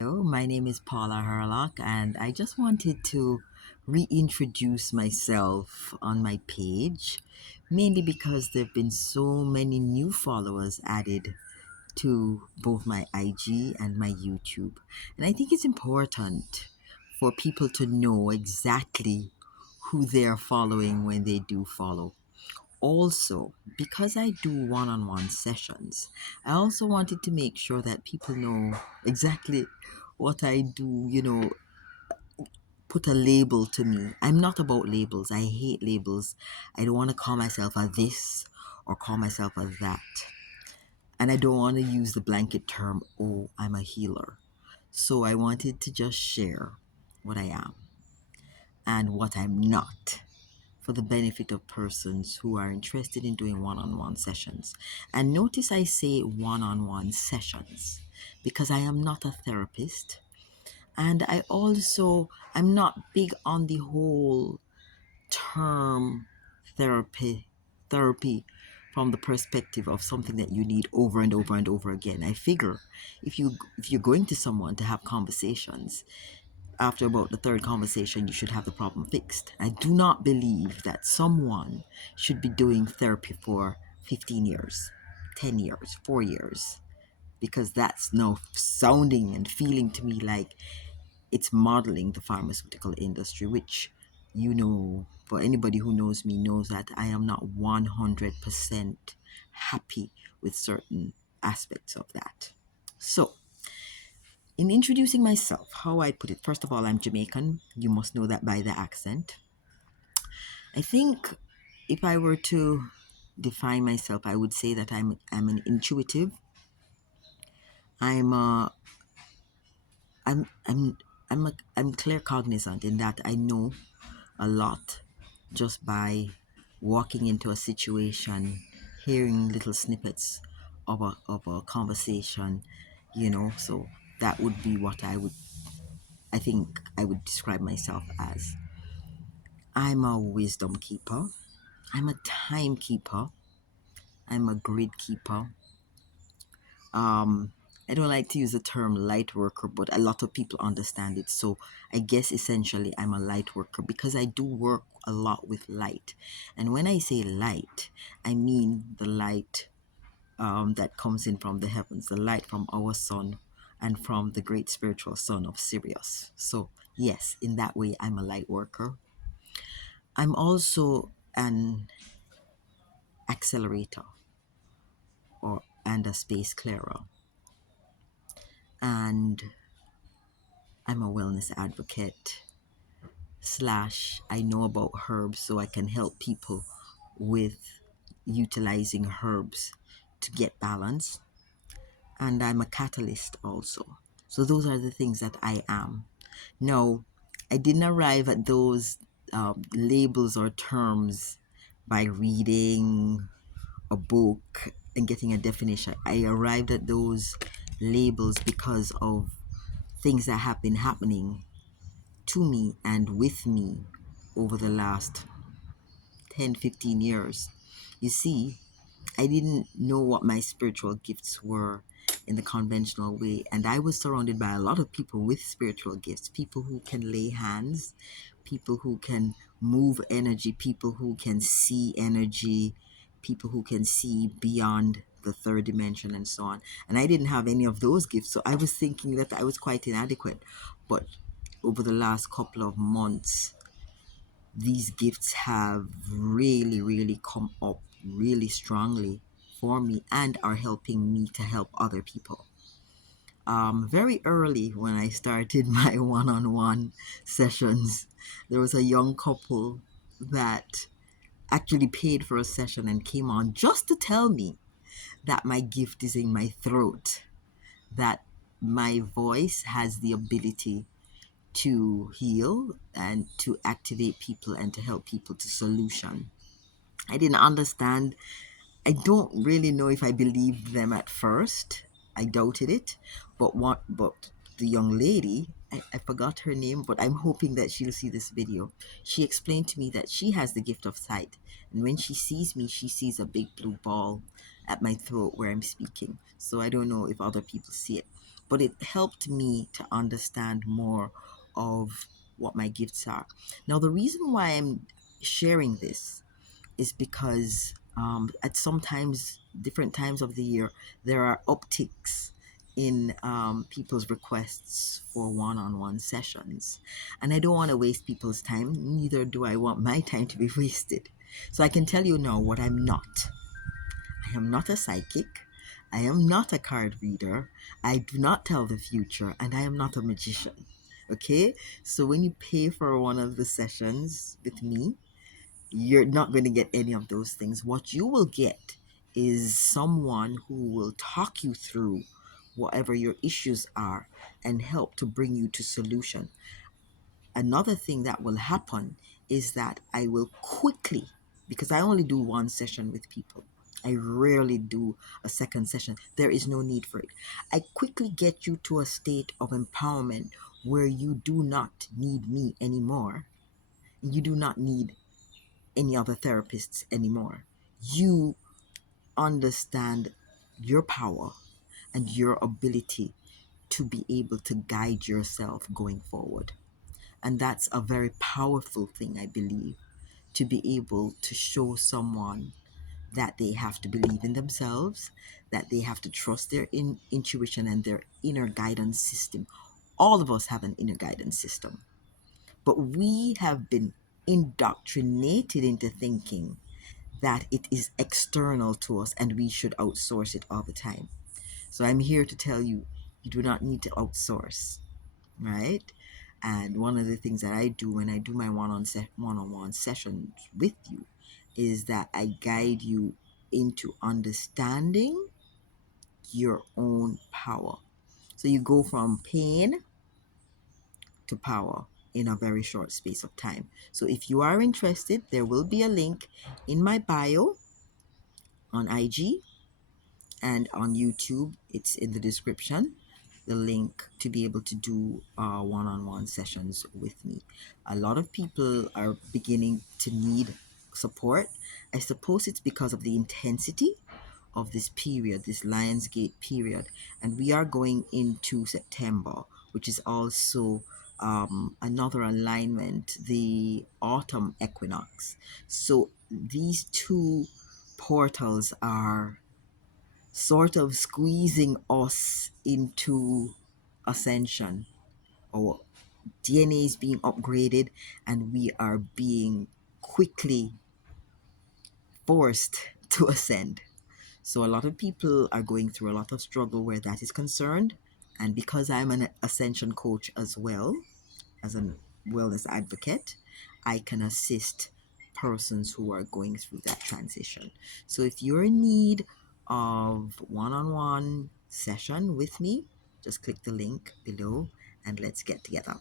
Hello, my name is Paula Hurlock, and I just wanted to reintroduce myself on my page, mainly because there have been so many new followers added to both my IG and my YouTube. And I think it's important for people to know exactly who they're following when they do follow. Also, because I do one on one sessions, I also wanted to make sure that people know exactly what I do, put a label to me. I'm not about labels. I hate labels. I don't want to call myself a this or call myself a that. And I don't want to use the blanket term, oh, I'm a healer. So I wanted to just share what I am and what I'm not for the benefit of persons who are interested in doing one on one sessions. And notice I say one on one sessions because I am not a therapist. And I'm not big on the whole term therapy from the perspective of something that you need over and over and over again. I figure if you're going to someone to have conversations, after about the third conversation, you should have the problem fixed. I do not believe that someone should be doing therapy for 15 years, 10 years, 4 years, because that's now sounding and feeling to me like it's modeling the pharmaceutical industry, which, for anybody who knows me, knows that I am not 100% happy with certain aspects of that. So, in introducing myself, how I put it, first of all, I'm Jamaican. You must know that by the accent. I think if I were to define myself, I would say that I'm an intuitive. I'm a I'm clear cognizant in that I know a lot just by walking into a situation, hearing little snippets of a conversation, so that would be what I think I would describe myself as. I'm a wisdom keeper. I'm a timekeeper. I'm a grid keeper. Um, I don't like to use the term light worker, but a lot of people understand it. So I guess essentially I'm a light worker because I do work a lot with light. And when I say light, I mean the light that comes in from the heavens, the light from our sun and from the great spiritual sun of Sirius. So, yes, in that way, I'm a light worker. I'm also an accelerator and a space clearer. And I'm a wellness advocate slash I know about herbs so I can help people with utilizing herbs to get balance. And I'm a catalyst also. So those are the things that I am. No, I didn't arrive at those labels or terms by reading a book and getting a definition. I arrived at those labels because of things that have been happening to me and with me over the last 10, 15 years. You see, I didn't know what my spiritual gifts were in the conventional way, and I was surrounded by a lot of people with spiritual gifts, people who can lay hands, people who can move energy, people who can see energy, people who can see beyond the third dimension, and so on. And I didn't have any of those gifts, so I was thinking that I was quite inadequate. But over the last couple of months, these gifts have really, really come up really strongly for me and are helping me to help other people. Very early when I started my one on one sessions, there was a young couple that actually paid for a session and came on just to tell me that my gift is in my throat, that my voice has the ability to heal and to activate people and to help people to solution. I didn't understand. I don't really know if I believed them at first. I doubted it. But the young lady, I forgot her name, but I'm hoping that she'll see this video. She explained to me that she has the gift of sight. And when she sees me, she sees a big blue ball at my throat where I'm speaking. So I don't know if other people see it. but it helped me to understand more of what my gifts are. Now, the reason why I'm sharing this is because at sometimes different times of the year there are upticks in people's requests for one-on-one sessions, and I don't want to waste people's time, neither do I want my time to be wasted. So I can tell you now what I'm not. I am not a psychic. I am not a card reader. I do not tell the future, and I am not a magician. Okay? So when you pay for one of the sessions with me, you're not going to get any of those things. What you will get is someone who will talk you through whatever your issues are and help to bring you to solution. Another thing that will happen is that I will quickly, because I only do one session with people, I rarely do a second session. There is no need for it. I quickly get you to a state of empowerment where you do not need me anymore. You do not need any other therapists anymore. You understand your power and your ability to be able to guide yourself going forward. And that's a very powerful thing, I believe, to be able to show someone that they have to believe in themselves, that they have to trust their intuition and their inner guidance system. All of us have an inner guidance system, but we have been indoctrinated into thinking that it is external to us and we should outsource it all the time. So I'm here to tell you, you do not need to outsource, right? And one of the things that I do when I do my one-on-one sessions with you is that I guide you into understanding your own power. So you go from pain to power in a very short space of time. So if you are interested, there will be a link in my bio on IG and on YouTube. It's in the description, the link to be able to do one-on-one sessions with me. A lot of people are beginning to need support. I suppose it's because of the intensity of this period, this Lionsgate period, and we are going into September, which is also another alignment, the autumn equinox. So these two portals are sort of squeezing us into ascension. Our DNA is being upgraded and we are being quickly forced to ascend. So a lot of people are going through a lot of struggle where that is concerned. And because I'm an ascension coach as well, as a wellness advocate, I can assist persons who are going through that transition. So if you're in need of one-on-one session with me, just click the link below and let's get together.